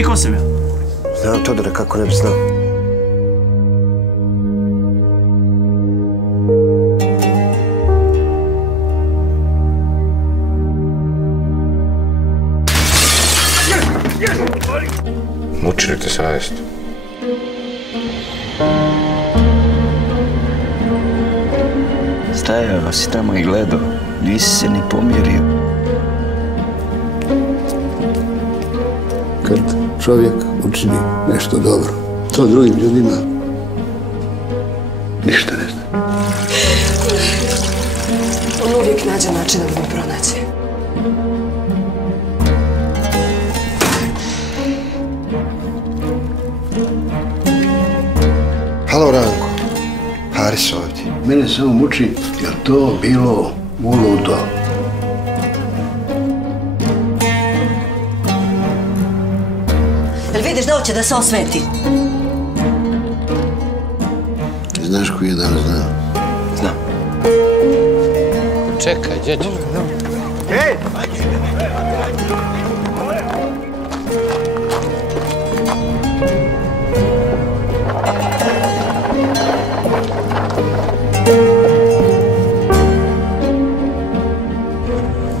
ti ko sam ja? Znam, Todore, kako ne bi znao. Muči li te savjest? Stajao si tamo i gledao, nisi se ni pomjerio. Kad čovjek učini nešto dobro, to drugim ljudima ništa ne zna. On uvijek nađe način da me pronađe. Halo, Ranko. Haris ovdje. Mene samo muči, je to bilo uludo. Jel vidiš da hoće da se osveti? Znaš koji je dan zna? Znam. Čekaj, djeđe. Hej!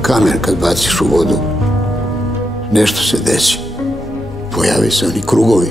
Kamen kad baciš u vodu, nešto se desi. Pojave se oni krugovi.